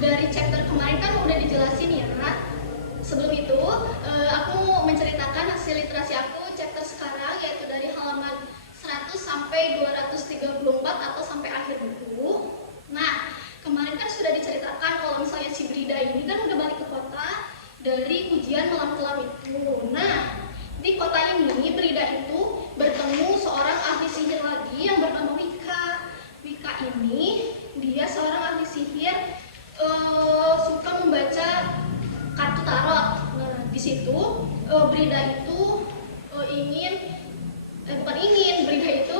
dari chapter kemarin kan udah dijelasin ya. Sebelum itu, aku mau menceritakan hasil literasi aku chapter sekarang, yaitu dari halaman 100 sampai 234 atau sampai akhir buku. Nah, kemarin kan sudah diceritakan kalau misalnya si Brida ini kan udah balik ke kota dari ujian malam kelam itu. Nah, di kota ini Brida itu bertemu seorang ahli sihir lagi yang bernama Wika. Wika ini dia seorang ahli sihir, suka membaca kartu tarot. Nah, di situ Brida itu Brida itu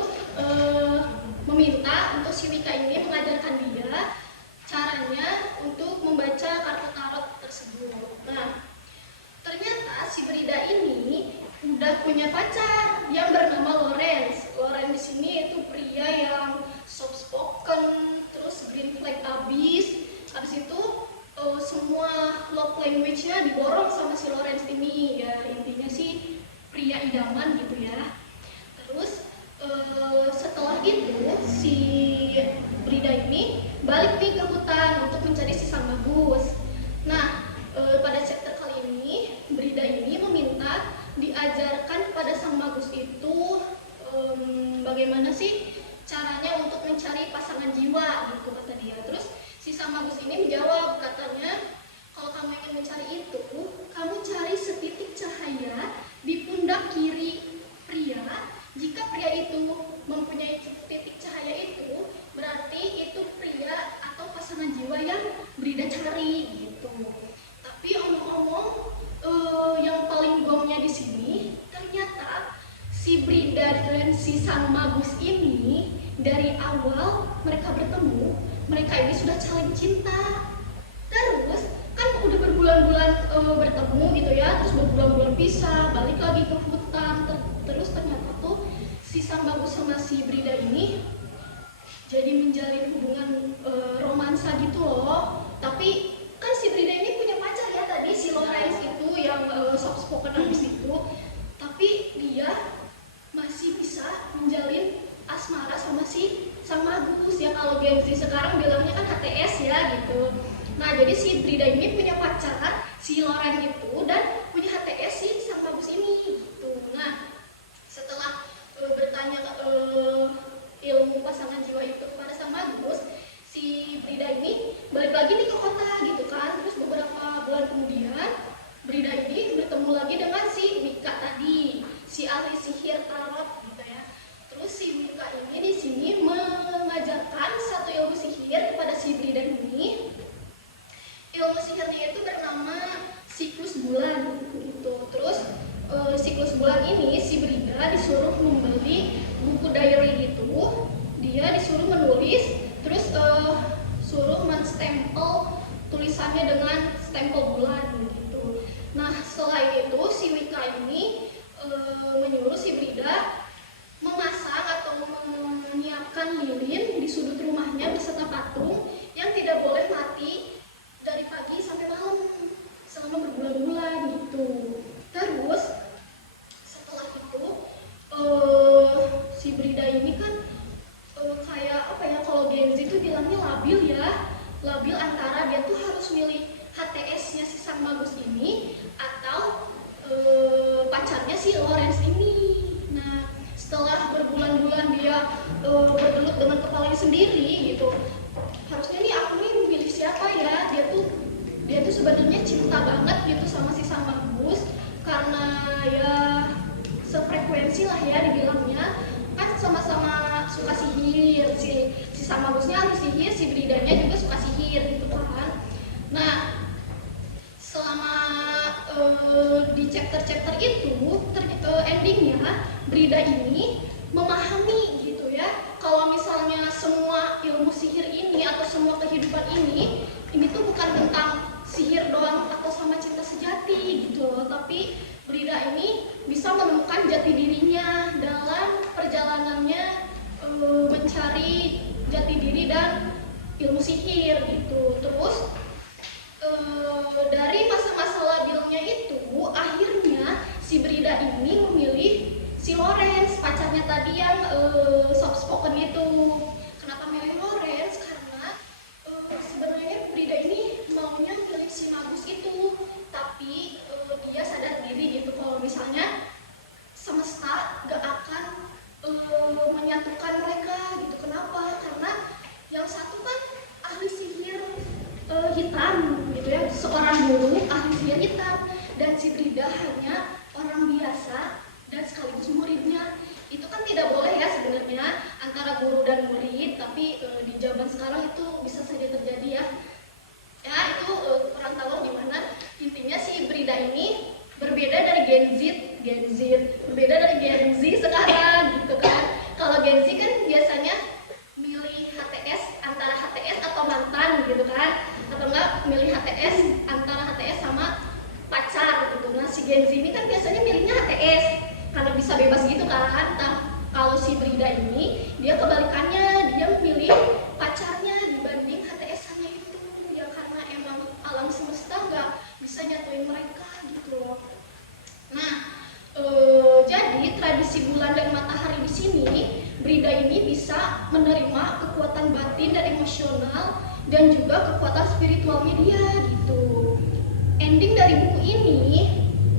meminta untuk si Wika ini mengajarkan dia caranya untuk membaca kartu tarot tersebut. Nah, ternyata si Brida ini udah punya pacar yang bernama Lawrence. Lawrence di sini itu pria yang soft spoken, terus green flag abis. Habis itu semua love language-nya diborong sama si Lawrence ini. Ya intinya sih pria idaman gitu ya. Terus setelah itu si Brida ini balik nih ke hutan untuk mencari si Sang Magus. Nah, pada chapter kali ini Brida ini meminta diajarkan pada Sang Magus itu bagaimana sih caranya untuk mencari pasangan jiwa gitu kata dia. Terus si Sang Magus ini menjawab, katanya kalau kamu ingin mencari itu, kamu cari setitik cahaya di pundak kiri pria. Jika pria itu mempunyai titik cahaya itu, berarti itu pria atau pasangan jiwa yang Brida cari gitu. Tapi omong-omong, yang paling gongnya di sini ternyata si Brida dan si Sang Magus ini dari awal mereka bertemu, mereka ini sudah saling cinta. Terus kan udah berbulan-bulan bertemu gitu ya, terus berbulan-bulan pisah, balik lagi ke hutan. Terus ternyata tuh si Sang Magus sama si Brida ini jadi menjalin hubungan romansa gitu loh. Tapi kan si Brida ini punya pacar ya tadi, si Lawrence itu yang soft spoken abis itu. Tapi dia masih bisa menjalin asmara sama si Sang Magus ya, kalau Gen Z sekarang bilangnya kan HTS ya gitu. Nah, jadi si Brida ini punya pacar si Lawrence itu dan punya HTS si Sang Magus ini gitu. Nah, setelah bertanya ilmu pasangan jiwa itu kepada Sang Magus, si Brida ini balik lagi nih ke kota gitu kan. Terus beberapa bulan kemudian Brida ini bertemu lagi dengan si Wika tadi, si ahli sihir tarot gitu ya. Terus si Wika ini di sini mengajarkan satu ilmu sihir kepada si Brida ini. Ilmu sihirnya itu bernama siklus bulan gitu. Terus siklus bulan ini si Brida disuruh membeli buku diary gitu. Dia disuruh menulis, terus suruh menstempel tulisannya dengan stempel bulan gitu. Nah, selain itu si Wika ini menyuruh si Brida memasang atau menyiapkan lilin di sudut rumahnya beserta patung yang tidak boleh mati dari pagi sampai malam selama berbulan-bulan gitu. Terus setelah itu si Brida ini kan kayak apa ya, kalau Gen Z itu bilangnya labil ya, labil antara dia tuh harus milih HTS-nya si Sang Magus ini atau pacarnya si Lawrence ini. Nah, setelah berbulan-bulan dia bergelut dengan kepalanya sendiri gitu, harusnya nih aku nih memilih siapa ya. Dia tuh sebenarnya cinta banget gitu sama si Sang Magus, karena ya sefrekuensi lah ya dibilangnya, kan sama-sama suka sihir. Si Sang Magusnya ahli sihir, si Bridanya juga suka sihir gitu kan. Nah, selama di chapter-chapter itu endingnya Brida ini memahami gitu ya, kalau misalnya semua ilmu sihir ini atau semua kehidupan ini tuh bukan tentang sihir doang atau sama cinta sejati gitu loh, tapi Brida ini bisa menemukan jati dirinya dalam perjalanannya mencari jati diri dan ilmu sihir gitu. Terus dari masa-masa labilnya itu, akhirnya si Brida ini memilih si Lawrence, pacarnya tadi yang soft spoken itu. Kenapa milih Lawrence? Karena sebenarnya Brida ini hitam gitu ya, seorang guru ahli sihir hitam, dan si Brida hanya orang biasa dan sekaligus muridnya. Itu kan tidak boleh ya sebenarnya antara guru dan murid, tapi di zaman sekarang itu bisa saja terjadi ya. Ya itu kurang tahu di mana. Intinya si Brida ini berbeda dari Gen Z berbeda dari Gen Z sekarang gitu kan. Kalau Gen Z kan biasanya milih HTS antara HTS atau mantan gitu kan, atau enggak milih HTS antara HTS sama pacar gitu. Nah si Gen Z ini kan biasanya milihnya HTS karena bisa bebas gitu kan. Nah kalau si Brida ini dia kebalikannya, dia memilih pacarnya dibanding HTS-nya itu ya, karena emang alam semesta nggak bisa nyatuin mereka gitu loh. Nah jadi tradisi bulan dan matahari di sini, Brida ini bisa menerima kekuatan batin dan emosional dan juga kekuatan spiritualnya dia gitu. Ending dari buku ini,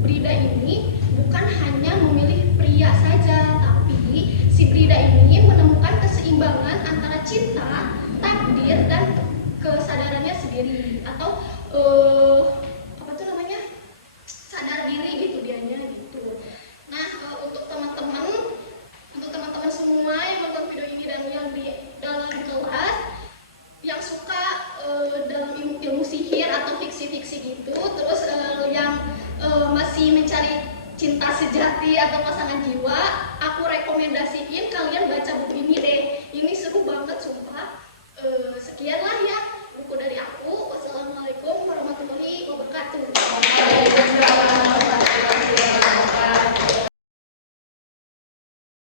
Brida ini bukan hanya memilih pria saja, tapi si Brida ini menemukan keseimbangan antara cinta, takdir, dan kesadarannya sendiri, atau apa tuh namanya, sadar diri gitu dianya gitu. Nah untuk teman-teman semua yang nonton video ini dan yang di dalam kelas yang suka dalam ilmu sihir atau fiksi-fiksi gitu, terus yang masih mencari cinta sejati atau pasangan jiwa, aku rekomendasiin kalian baca buku ini deh. Ini seru banget.